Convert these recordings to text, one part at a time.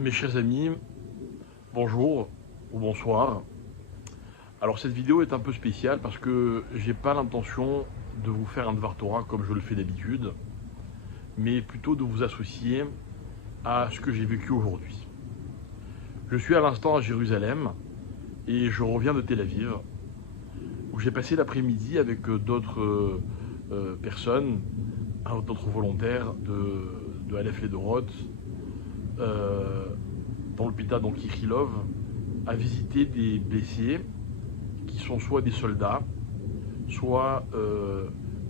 Mes chers amis, bonjour ou bonsoir. Alors cette vidéo est un peu spéciale parce que j'ai pas l'intention de vous faire un Dvar Torah comme je le fais d'habitude, mais plutôt de vous associer à ce que j'ai vécu aujourd'hui. Je suis à l'instant à Jérusalem et je reviens de Tel Aviv où j'ai passé l'après-midi avec d'autres personnes, d'autres volontaires de Aleph Ledorot, dans l'hôpital Ichilov, à visiter des blessés qui sont soit des soldats, soit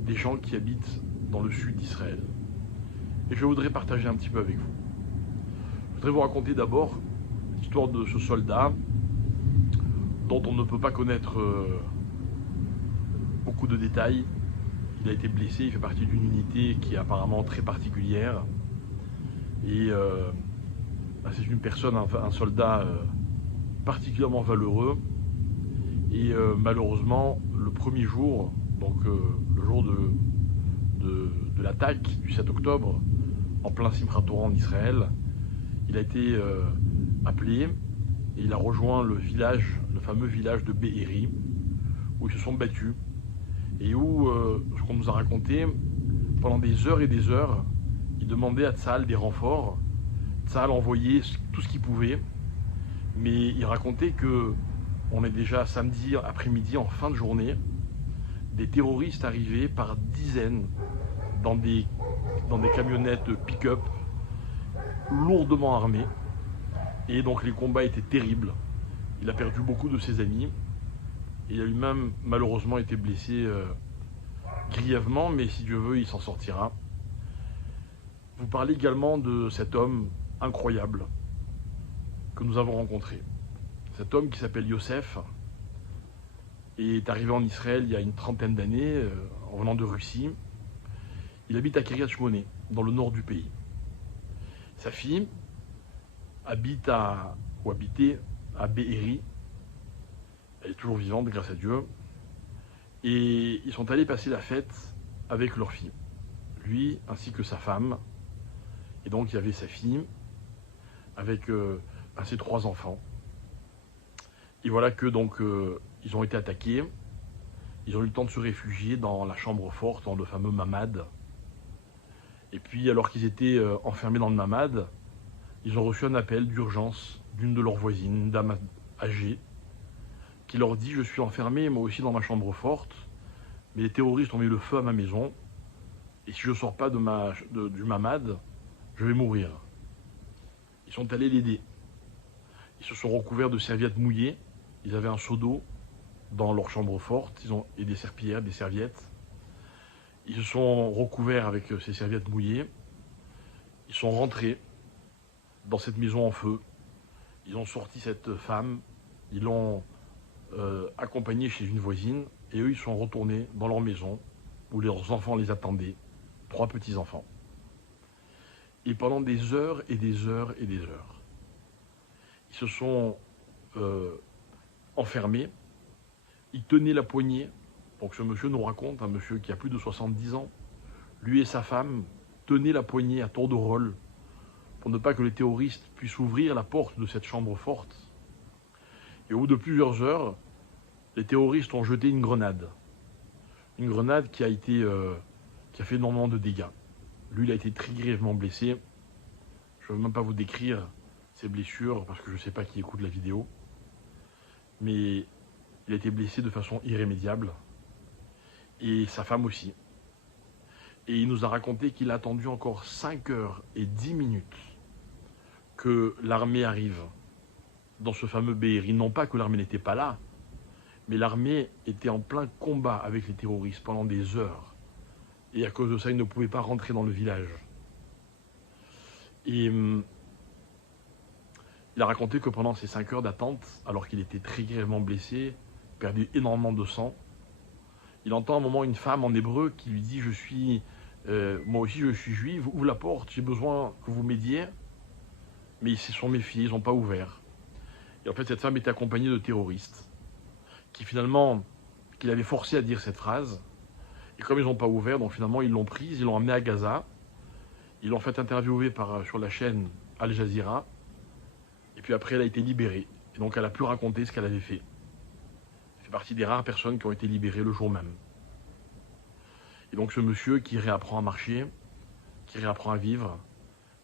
des gens qui habitent dans le sud d'Israël. Et je voudrais partager un petit peu avec vous. Je voudrais vous raconter d'abord l'histoire de ce soldat dont on ne peut pas connaître beaucoup de détails. Il a été blessé, il fait partie d'une unité qui est apparemment très particulière. Et c'est une personne, un soldat particulièrement valeureux. Et malheureusement, le premier jour, donc le jour de l'attaque du 7 octobre, en plein Simchat Torah en Israël, il a été appelé et il a rejoint le village, le fameux village de Be'eri, où ils se sont battus et où, ce qu'on nous a raconté, pendant des heures et des heures, il demandait à Tzahal des renforts. Tzahal envoyait tout ce qu'il pouvait, mais il racontait que on est déjà samedi après-midi, en fin de journée, des terroristes arrivaient par dizaines dans des camionnettes pick-up lourdement armées, et donc les combats étaient terribles. Il a perdu beaucoup de ses amis, et il a lui-même malheureusement été blessé grièvement, mais si Dieu veut, il s'en sortira. Vous parlez également de cet homme incroyable que nous avons rencontré. Cet homme qui s'appelle Yosef est arrivé en Israël il y a une trentaine d'années, en venant de Russie. Il habite à Kiryat Shmone, dans le nord du pays. Sa fille habitait à Be'eri. Elle est toujours vivante, grâce à Dieu. Et ils sont allés passer la fête avec leur fille, lui ainsi que sa femme. Et donc il y avait sa fille avec ses 3 enfants. Et voilà que ils ont été attaqués. Ils ont eu le temps de se réfugier dans la chambre forte, dans le fameux mamad. Et puis alors qu'ils étaient enfermés dans le mamad, ils ont reçu un appel d'urgence d'une de leurs voisines, une dame âgée, qui leur dit: je suis enfermé moi aussi dans ma chambre forte, mais les terroristes ont mis le feu à ma maison, et si je ne sors pas du mamad, je vais mourir. Ils sont allés l'aider. Ils se sont recouverts de serviettes mouillées. Ils avaient un seau d'eau dans leur chambre forte, et des serpillères, des serviettes. Ils se sont recouverts avec ces serviettes mouillées. Ils sont rentrés dans cette maison en feu. Ils ont sorti cette femme. Ils l'ont accompagnée chez une voisine. Et eux, ils sont retournés dans leur maison où leurs enfants les attendaient. 3 petits-enfants. Et pendant des heures et des heures et des heures, ils se sont enfermés. Ils tenaient la poignée. Donc ce monsieur nous raconte, un monsieur qui a plus de 70 ans, lui et sa femme tenaient la poignée à tour de rôle pour ne pas que les terroristes puissent ouvrir la porte de cette chambre forte. Et au bout de plusieurs heures, les terroristes ont jeté une grenade. Une grenade qui a fait énormément de dégâts. Lui, il a été très grièvement blessé. Je ne veux même pas vous décrire ses blessures parce que je ne sais pas qui écoute la vidéo. Mais il a été blessé de façon irrémédiable. Et sa femme aussi. Et il nous a raconté qu'il a attendu encore 5 heures et 10 minutes que l'armée arrive dans ce fameux Be'eri. Non pas que l'armée n'était pas là, mais l'armée était en plein combat avec les terroristes pendant des heures. Et à cause de ça, il ne pouvait pas rentrer dans le village. Et il a raconté que pendant ces 5 heures d'attente, alors qu'il était très grièvement blessé, perdu énormément de sang, il entend un moment une femme en hébreu qui lui dit: moi aussi je suis juive, ouvre la porte, j'ai besoin que vous m'aidiez. Mais ils se sont méfiés, ils n'ont pas ouvert. Et en fait, cette femme était accompagnée de terroristes qu'il avait forcé à dire cette phrase. Et comme ils n'ont pas ouvert, donc finalement ils l'ont prise, ils l'ont emmenée à Gaza. Ils l'ont fait interviewer sur la chaîne Al Jazeera. Et puis après, elle a été libérée. Et donc, elle a pu raconter ce qu'elle avait fait. Elle fait partie des rares personnes qui ont été libérées le jour même. Et donc, ce monsieur qui réapprend à marcher, qui réapprend à vivre,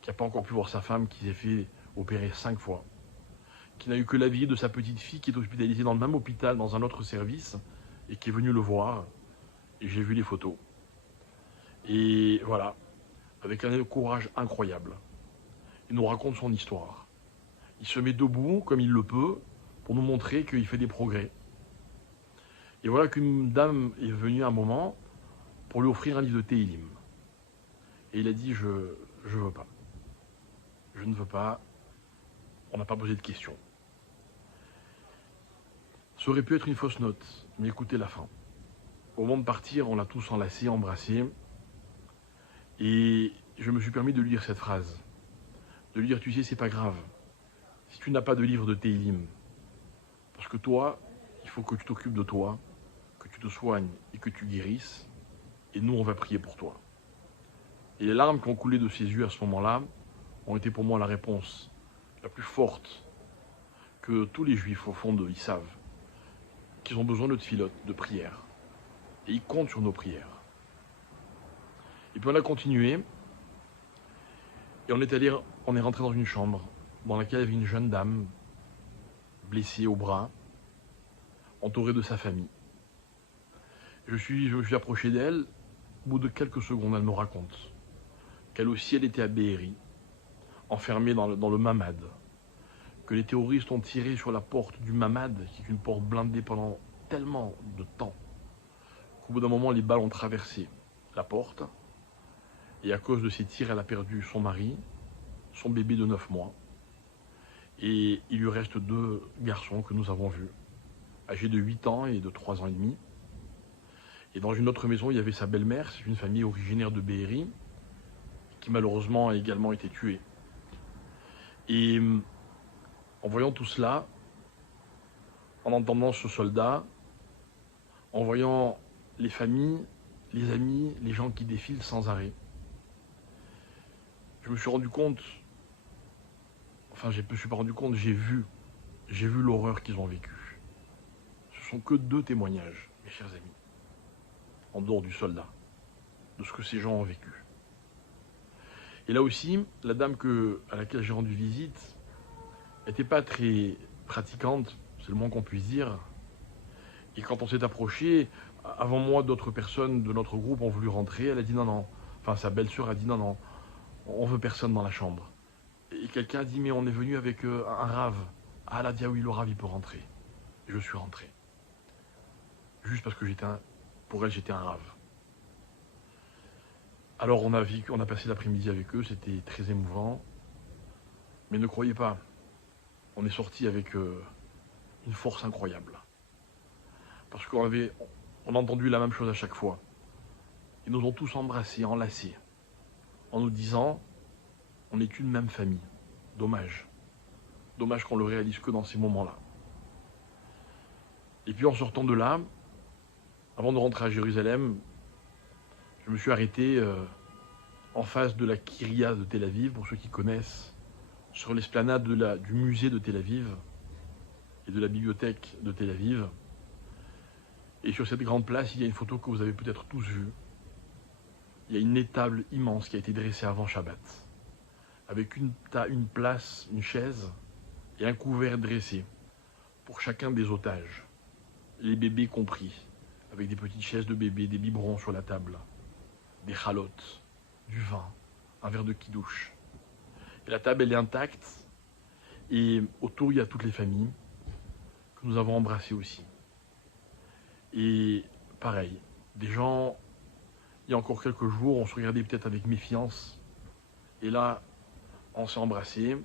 qui n'a pas encore pu voir sa femme, qui s'est fait opérer 5 fois, qui n'a eu que la visite de sa petite fille qui est hospitalisée dans le même hôpital, dans un autre service, et qui est venu le voir. Et j'ai vu les photos. Et voilà, avec un courage incroyable. Il nous raconte son histoire. Il se met debout comme il le peut pour nous montrer qu'il fait des progrès. Et voilà qu'une dame est venue un moment pour lui offrir un livre de Tehillim. Et il a dit, je veux pas. Je ne veux pas. On n'a pas posé de questions. Ça aurait pu être une fausse note, mais écoutez la fin. Au moment de partir, on l'a tous enlacé, embrassé. Et je me suis permis de lui dire cette phrase. De lui dire, tu sais, c'est pas grave. Si tu n'as pas de livre de Tehillim, parce que toi, il faut que tu t'occupes de toi, que tu te soignes et que tu guérisses, et nous, on va prier pour toi. Et les larmes qui ont coulé de ses yeux à ce moment-là ont été pour moi la réponse la plus forte que tous les juifs, au fond d'eux, ils savent qu'ils ont besoin de tfilote, de prière. Et ils comptent sur nos prières. Et puis on a continué, et on est rentré dans une chambre dans laquelle il y avait une jeune dame, blessée au bras, entourée de sa famille. Je me suis approché d'elle. Au bout de quelques secondes, elle me raconte qu'elle aussi, elle était à Be'eri, enfermée dans le mamad, que les terroristes ont tiré sur la porte du mamad, qui est une porte blindée pendant tellement de temps, qu'au bout d'un moment, les balles ont traversé la porte, et à cause de ces tirs, elle a perdu son mari, son bébé de 9 mois, et il lui reste 2 garçons que nous avons vus, âgés de 8 ans et de 3 ans et demi. Et dans une autre maison, il y avait sa belle-mère, c'est une famille originaire de Be'eri, qui malheureusement a également été tuée. Et en voyant tout cela, en entendant ce soldat, en voyant les familles, les amis, les gens qui défilent sans arrêt, je me suis rendu compte, enfin je ne me suis pas rendu compte, j'ai vu l'horreur qu'ils ont vécue. Ce sont que 2 témoignages, mes chers amis, en dehors du soldat, de ce que ces gens ont vécu. Et là aussi, la dame à laquelle j'ai rendu visite n'était pas très pratiquante, c'est le moins qu'on puisse dire. Et quand on s'est approché, avant moi, d'autres personnes de notre groupe ont voulu rentrer. Elle a dit non, non. Enfin, sa belle-sœur a dit non, non, on veut personne dans la chambre. Et quelqu'un a dit mais on est venu avec un rave. Ah, elle a dit ah oui, le rave il peut rentrer. Et je suis rentré. Juste parce que pour elle, j'étais un rave. Alors on a passé l'après-midi avec eux, c'était très émouvant. Mais ne croyez pas, on est sorti avec une force incroyable. Parce qu'on a entendu la même chose à chaque fois. Ils nous ont tous embrassés, enlacés, en nous disant, on est une même famille. Dommage. Dommage qu'on le réalise que dans ces moments-là. Et puis en sortant de là, avant de rentrer à Jérusalem, je me suis arrêté en face de la Kyria de Tel Aviv, pour ceux qui connaissent, sur l'esplanade du musée de Tel Aviv et de la bibliothèque de Tel Aviv. Et sur cette grande place, il y a une photo que vous avez peut-être tous vue. Il y a une étable immense qui a été dressée avant Shabbat, avec une place, une chaise et un couvert dressé pour chacun des otages, les bébés compris, avec des petites chaises de bébés, des biberons sur la table, des chalotes, du vin, un verre de kidouche. Et la table, elle est intacte, et autour, il y a toutes les familles que nous avons embrassées aussi. Et pareil, des gens, il y a encore quelques jours, on se regardait peut-être avec méfiance, et là, on s'est embrassés,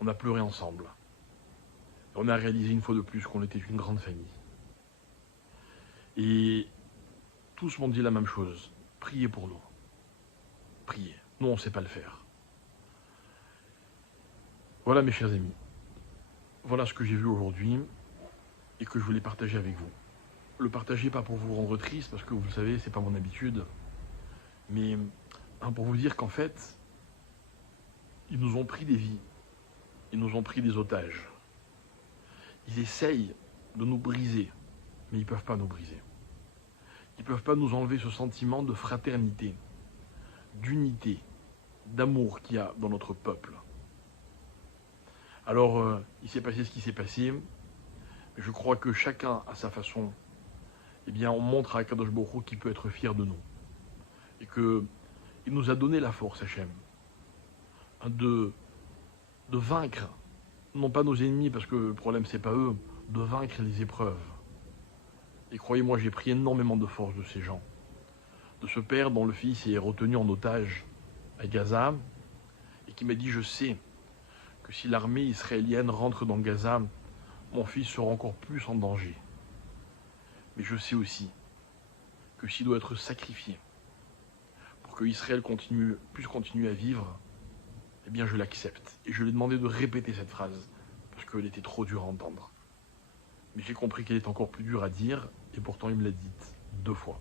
on a pleuré ensemble. Et on a réalisé une fois de plus qu'on était une grande famille. Et tous m'ont dit la même chose, priez pour nous. Priez. Nous, on ne sait pas le faire. Voilà mes chers amis. Voilà ce que j'ai vu aujourd'hui et que je voulais partager avec vous. Le partager pas pour vous rendre triste, parce que vous le savez, c'est pas mon habitude, mais pour vous dire qu'en fait, ils nous ont pris des vies. Ils nous ont pris des otages. Ils essayent de nous briser, mais ils ne peuvent pas nous briser. Ils ne peuvent pas nous enlever ce sentiment de fraternité, d'unité, d'amour qu'il y a dans notre peuple. Alors, il s'est passé ce qui s'est passé, mais je crois que chacun, à sa façon, eh bien, on montre à Kadosh Baruch Hu qu'il peut être fier de nous. Et qu'il nous a donné la force, Hachem, de vaincre, non pas nos ennemis, parce que le problème, c'est pas eux, de vaincre les épreuves. Et croyez-moi, j'ai pris énormément de force de ces gens. De ce père dont le fils est retenu en otage à Gaza, et qui m'a dit, je sais que si l'armée israélienne rentre dans Gaza, mon fils sera encore plus en danger. Mais je sais aussi que s'il doit être sacrifié pour que Israël puisse continuer à vivre, eh bien je l'accepte. Et je lui ai demandé de répéter cette phrase, parce qu'elle était trop dure à entendre. Mais j'ai compris qu'elle est encore plus dure à dire, et pourtant il me l'a dite 2 fois.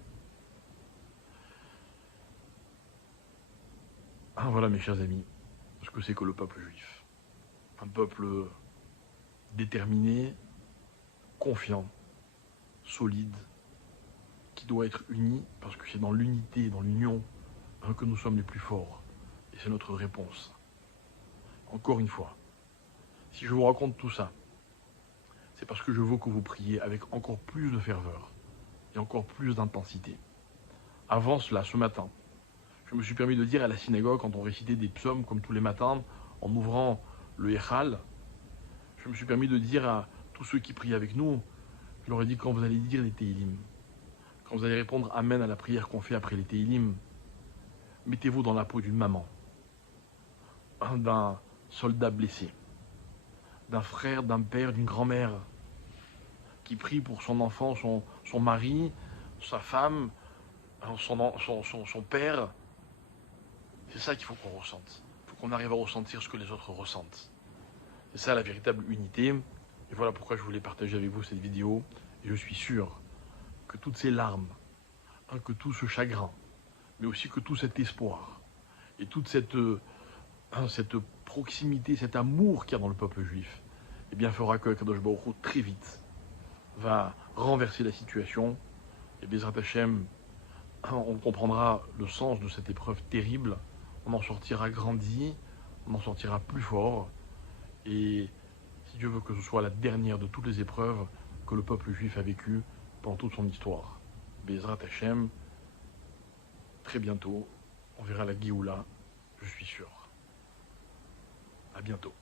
Ah, voilà mes chers amis, ce que c'est que le peuple juif. Un peuple déterminé, confiant, solide, qui doit être uni, parce que c'est dans l'unité, dans l'union, que nous sommes les plus forts. Et c'est notre réponse. Encore une fois, si je vous raconte tout ça, c'est parce que je veux que vous priez avec encore plus de ferveur et encore plus d'intensité. Avant cela, ce matin, je me suis permis de dire à la synagogue, quand on récitait des psaumes comme tous les matins, en ouvrant le Echal, je me suis permis de dire à tous ceux qui prient avec nous, je leur ai dit, quand vous allez dire les Tehillim, quand vous allez répondre Amen à la prière qu'on fait après les Tehillim, mettez-vous dans la peau d'une maman, d'un soldat blessé, d'un frère, d'un père, d'une grand-mère, qui prie pour son enfant, son mari, sa femme, son père. C'est ça qu'il faut qu'on ressente. Il faut qu'on arrive à ressentir ce que les autres ressentent. C'est ça la véritable unité. Et voilà pourquoi je voulais partager avec vous cette vidéo. Et je suis sûr que toutes ces larmes, que tout ce chagrin, mais aussi que tout cet espoir, et toute cette proximité, cet amour qu'il y a dans le peuple juif, eh bien fera que Kadosh Baruch Hu très vite va renverser la situation. Et Bezrat Hashem, on comprendra le sens de cette épreuve terrible, on en sortira grandi, on en sortira plus fort, et si Dieu veut que ce soit la dernière de toutes les épreuves que le peuple juif a vécues pendant toute son histoire. Bezrat Hashem, très bientôt, on verra la Géoula, je suis sûr. À bientôt.